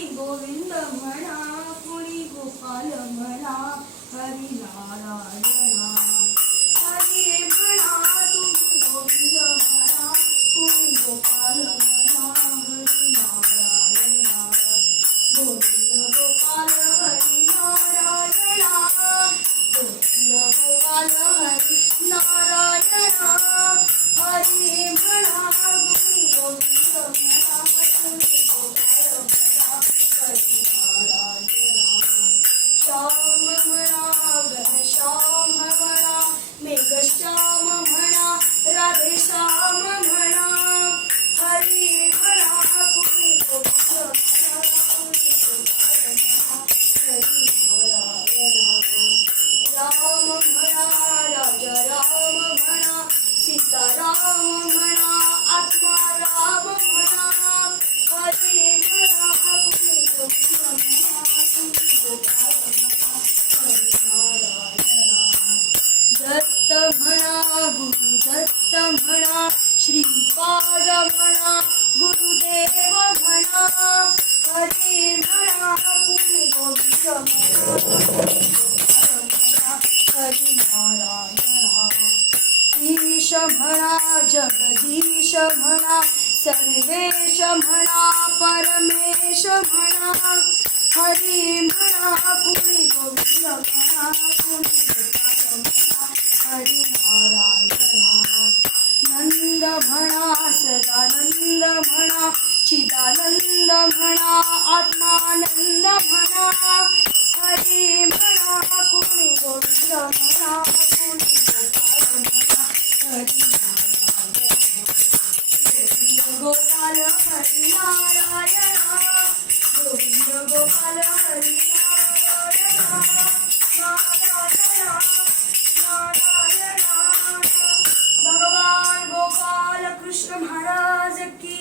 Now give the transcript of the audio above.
कुणी गोविंद म्हणा, कुणी गोपाल म्हणा, हरी नारायणा. हरी म्हणा तुम्ही गोविंद म्हणा, कुणी गोपाल म्हणा, हरी नारायणा. गोविंद गोपाल हरी नारायणा, गोविंद गोपाल हरी नारायणा. हरी म्हणा तुम्ही गोविंद म्हणा, कुणी गोपाल म्हणा, हरी नारायणा. श्याम म्हणा घनश्याम म्हणा, मेघश्याम म्हणा, राधेश्याम म्हणा. हरी म्हणा कुणी गोविंद म्हणा, कुणी गोपाल म्हणा, हरी नारायणा. राम म्हणा राम म्हणा, सीताराम म्हणा, आत्माराम म्हणा. हरी म्हणा कुणी गोविंद म्हणा, कुणी गोपाल म्हणा, हरी नारायणा. दत्त म्हणा गुरु दत्त म्हणा, श्रीपाद म्हणा, गुरुदेव म्हणा. हरी म्हणा कुणी गोविंद म्हणा, कुणी गोपाल म्हणा, हरी नारायणा. ईश म्हणा जगदीश म्हणा, सर्वेश म्हणा, परमेश म्हणा. हरी म्हणा कुणी गोविंद म्हणा, कुणी गोपाल म्हणा, हरी नारायणा. नंद म्हणा सदानंद म्हणा, चिदानंद म्हणा, आत्मानंद म्हणा. हरी म्हणा कुणी गोविंद म्हणा, कुणी गोपाल म्हणा, हरी नारायणा. गोविंद गोपाल हरी नारायणा, गोविंद गोपाल हरी नारायणा. नारायणा नारायणा. भगवान गोपाल कृष्ण महाराज की